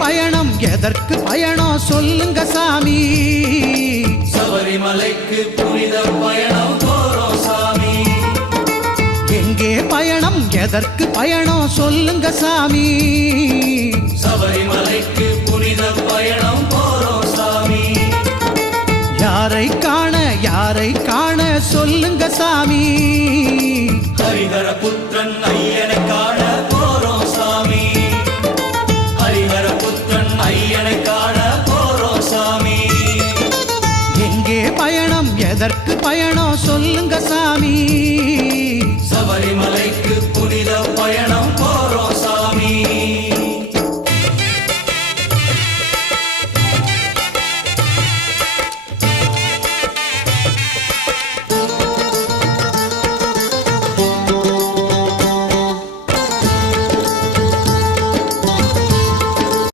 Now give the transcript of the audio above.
பயணம் எதற்கு பயணம் சொல்லுங்க சாமி சபரிமலைக்கு புனித பயணம் போறோம் சாமி எங்கே பயணம் எதற்கு பயணம் சொல்லுங்க சாமி சபரிமலைக்கு புனித பயணம் போறோம் சாமி யாரை காண சொல்லுங்க சாமி ஹரிஹர புத்திரன் ஐயனை காண போறோம் சாமி ஹரிஹர புத்திரன் ஐயனை காண போறோம் சாமி எங்கே பயணம் எதற்கு பயணம் சொல்லுங்க சாமி